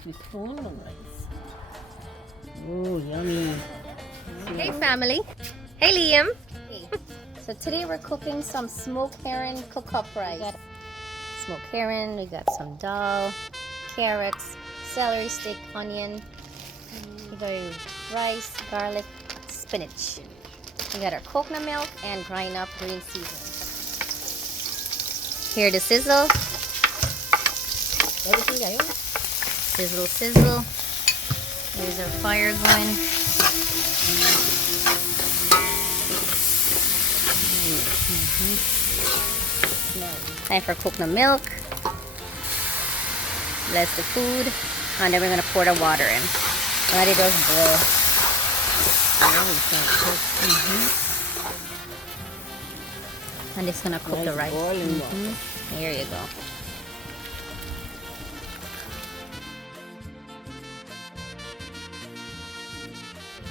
Spoon rice. Oh, yummy. Hey family. Hey Liam. Hey. So today we're cooking some smoked herring cook-up rice. Smoked herring, we got some dal, carrots, celery stick, onion. We got rice, garlic, spinach. We got our coconut milk and grind up green seasoning. Here the sizzle. Everything got you? Sizzle, sizzle. There's our fire going. Time for coconut milk. Bless the food. And then we're going to pour the water in. Let it just boil. And it's going to cook the rice. Here you go.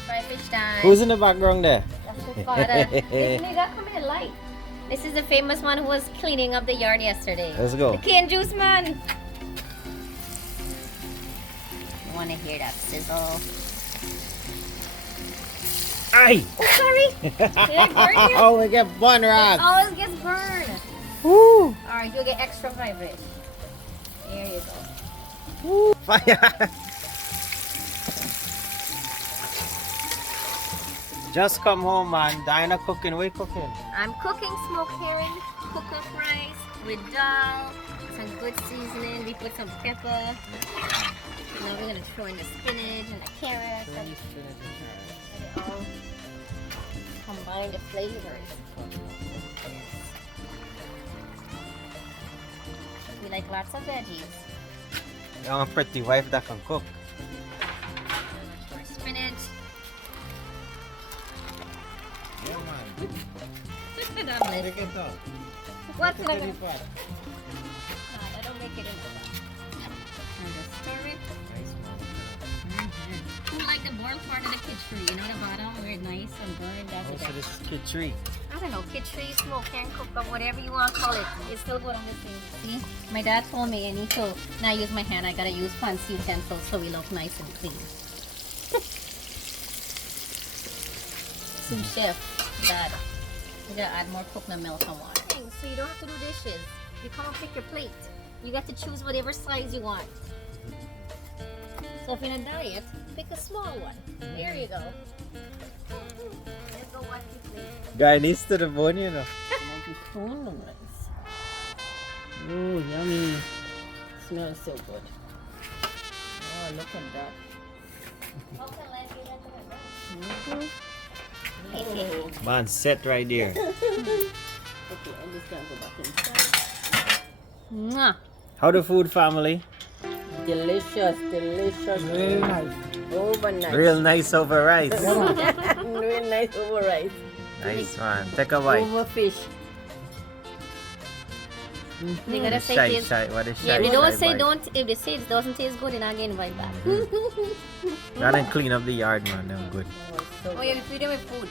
Fry fish time. Who's in the background there? That's the father. This nigga come in light. This is the famous one who was cleaning up the yard yesterday. Let's go. The cane juice man. You want to hear that sizzle? Aye! Oh, sorry. Did I burn you? Oh, we get bun It rag. always gets burned. Woo! Alright, you'll get extra vibrate. There you go. Woo! Fire! Just come home, man. Dinah cooking. What you cooking? I'm cooking smoked herring, cook-up rice with dal, some good seasoning. We put some pepper. Now we're gonna throw in the spinach and the carrots. And let it all combine the flavors. We like lots of veggies. You're a pretty wife that can cook. Our spinach. Yeah, man. Take it out. What's Put in it in it? the pot. I don't make it in the pot. And just stir it. Nice, man. Who like the boiled part of the kitchery? You know the bottom where it's nice and burned? That's Oh, the so best. this is kid tree. I don't know, kitchery, smoked herring, cook-up, whatever you want to call it. It's still good on the thing. See? My dad told me I need to not use my hand. I gotta use fancy utensils so we look nice and clean. Sous chef, Dad. You gotta add more coconut milk and water. So you don't have to do dishes. You come and pick your plate. You get to choose whatever size you want. So if you're on a diet, pick a small one. There you go. Let's go watch you plate. Guy needs to the bone, you know. Spoon rice. Oh, yummy. Smells so good. Oh, look at that. Okay, let's get into it. Oh. Man, set right there. Okay, I'm just gonna go back inside. Mwah. How the food, family? Delicious, delicious. Real nice. Over nice. Real nice over rice. Real nice over rice. Nice, man. Take a bite. Over fish. They gotta say Shy, taste. shy. What is shy? Yeah, if they don't shy say bite? don't, if they say it doesn't taste good, then I get invite back. Gotta clean up the yard, man. Them good. Oh, it's so Oh yeah, we feed them with food.